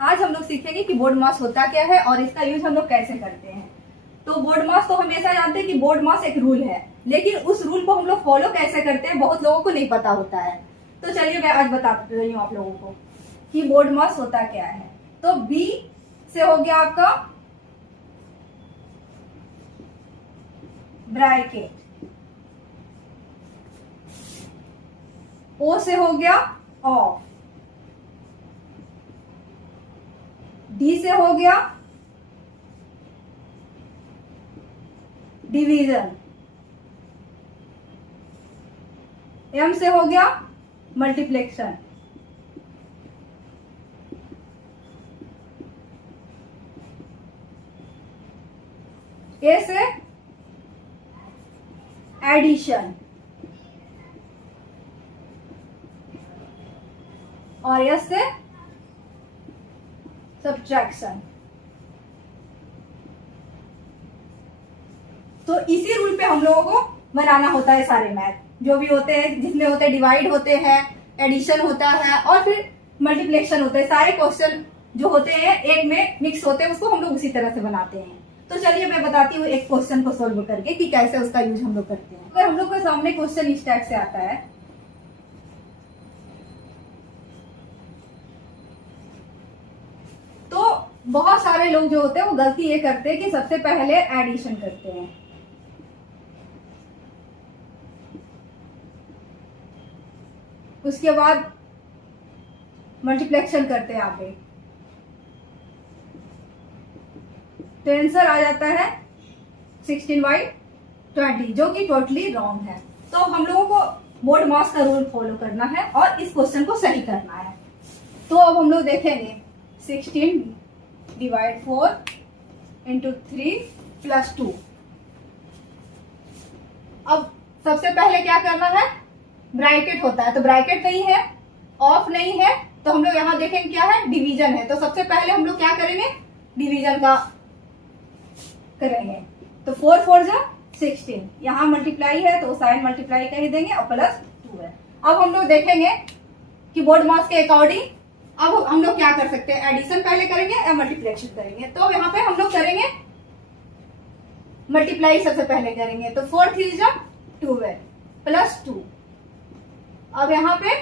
आज हम लोग सीखेंगे कि बोर्ड मास होता क्या है और इसका यूज हम लोग कैसे करते हैं। तो बोर्ड मास तो हमेशा जानते हैं कि बोर्ड मास एक रूल है, लेकिन उस रूल को हम लोग फॉलो कैसे करते हैं बहुत लोगों को नहीं पता होता है। तो चलिए मैं आज बता रही हूँ आप लोगों को कि बोर्ड मास होता क्या है। तो बी से हो गया आपका ब्रैकेट, ओ से हो गया ऑफ, डी से हो गया डिवीजन, एम से हो गया मल्टीप्लिकेशन, ए से एडिशन और एस से सब्ट्रैक्शन। तो इसी रूल पे हम लोगों को बनाना होता है सारे मैथ जो भी होते हैं, जिसमें होते हैं डिवाइड होते हैं, एडिशन होता है और फिर मल्टीप्लिकेशन होता है। सारे क्वेश्चन जो होते हैं एक में मिक्स होते हैं, उसको हम लोग उसी तरह से बनाते हैं। तो चलिए मैं बताती हूँ एक क्वेश्चन को सोल्व करके कि कैसे उसका यूज हम लोग करते हैं। अगर हम लोग के सामने क्वेश्चन इस टाइप से आता है तो बहुत सारे लोग जो होते हैं वो गलती ये करते हैं कि सबसे पहले एडिशन करते हैं, उसके बाद मल्टीप्लिकेशन करते हैं। यहाँ पे तो आंसर आ जाता है 16/20 जो कि टोटली रॉन्ग है। तो हम लोगों को बोर्ड मास का रूल फॉलो करना है और इस क्वेश्चन को सही करना है। तो अब हम लोग देखेंगे 16/4 × 3 + 2। अब सबसे पहले क्या करना है, ब्रैकेट होता है तो ब्रैकेट नहीं है, ऑफ नहीं है, तो हम लोग यहां देखेंगे क्या है, डिवीजन है। तो सबसे पहले हम लोग क्या करेंगे, डिवीजन का करेंगे। तो 4 4 जा 16, यहाँ मल्टीप्लाई है तो साइन मल्टीप्लाई कर ही देंगे और +2 है। अब हम लोग देखेंगे कि बोर्ड मास के अकॉर्डिंग अब हम लोग क्या कर सकते हैं, एडिशन पहले करेंगे या मल्टीप्लिकेशन करेंगे। तो यहाँ पे हम लोग करेंगे मल्टीप्लाई सबसे पहले करेंगे। तो 4 3 जा 12 +2। अब यहाँ पे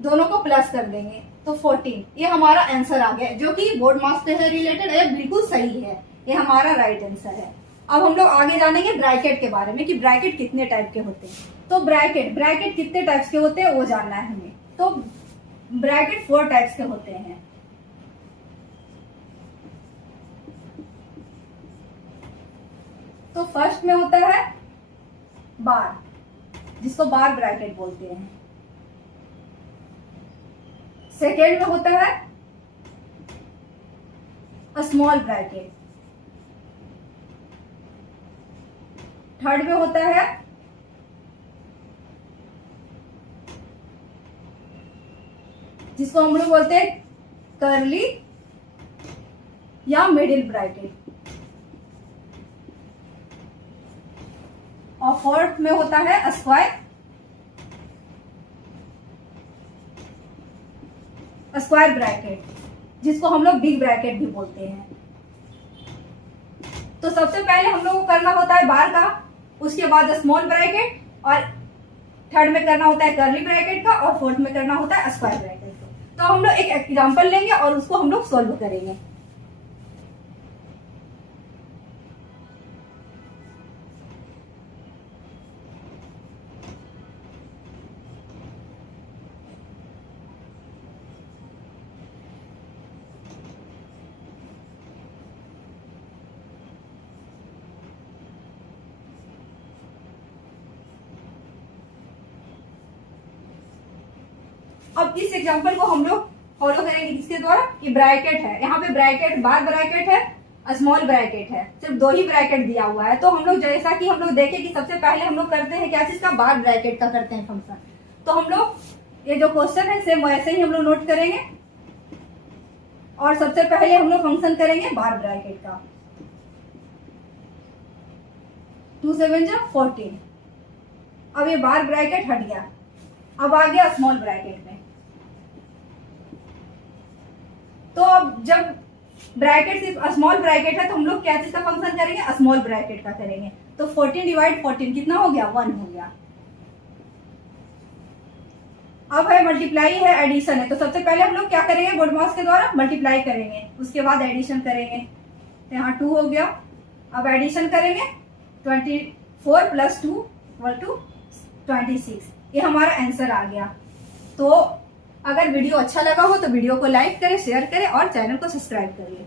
दोनों को प्लस कर देंगे तो 14। ये हमारा आंसर आ गया जो कि बोर्ड मास से रिलेटेड है, बिल्कुल सही है, ये हमारा राइट आंसर है। अब हम लोग आगे जानेंगे ब्रैकेट के बारे में कि ब्रैकेट कितने टाइप के होते हैं। तो ब्रैकेट कितने टाइप्स के होते हैं वो जानना है हमें। तो ब्रैकेट 4 टाइप्स के होते हैं। तो फर्स्ट में होता है बार, जिसको बार ब्रैकेट बोलते हैं। सेकेंड में होता है स्मॉल ब्रैकेट। थर्ड में होता है जिसको हम लोग बोलते हैं कर्ली या मिडिल ब्रैकेट। और फोर्थ में होता है स्क्वायर ब्रैकेट, जिसको हम लोग बिग ब्रैकेट भी बोलते हैं। तो सबसे पहले हम लोग को करना होता है बार का, उसके बाद स्मॉल ब्रैकेट, और थर्ड में करना होता है कर्ली ब्रैकेट का, और फोर्थ में करना होता है स्क्वायर ब्रैकेट का। तो हम लोग एक एग्जांपल लेंगे और उसको हम लोग सॉल्व करेंगे। अब इस एग्जांपल को हम लोग फॉलो करेंगे किसके द्वारा, कि ब्रैकेट है, यहाँ पे ब्रैकेट बार ब्रैकेट है, स्मॉल ब्रैकेट है, सिर्फ 2 ही ब्रैकेट दिया हुआ है। तो हम लोग जैसा कि हम लोग देखें कि सबसे पहले हम लोग करते हैं क्या चीज का, बार ब्रैकेट का करते हैं फंक्शन। तो हम लोग ये जो क्वेश्चन है सेम वैसे ही हम लोग नोट करेंगे और सबसे पहले हम लोग फंक्शन करेंगे बार ब्रैकेट का। 2 7 जा 14। अब ये बार ब्रैकेट हट गया, अब आ गया स्मॉल ब्रैकेट में। तो अब जब ब्रैकेट सिर्फ स्मॉल ब्रैकेट है तो हम लोग क्या चीज का फंक्शन करेंगे, स्मॉल ब्रैकेट का करेंगे। तो 14 डिवाइड 14 कितना हो गया, 1 हो गया। अब है मल्टीप्लाई है, एडिशन है, तो सबसे पहले हम लोग क्या करेंगे, बोर्ड माउस के द्वारा मल्टीप्लाई करेंगे, उसके बाद एडिशन करेंगे। तो यहाँ 2 हो गया। अब एडिशन करेंगे, 24 प्लस 2 इक्वल टू 26। ये हमारा आंसर आ गया। तो अगर वीडियो अच्छा लगा हो तो वीडियो को लाइक करें, शेयर करें और चैनल को सब्सक्राइब करिए।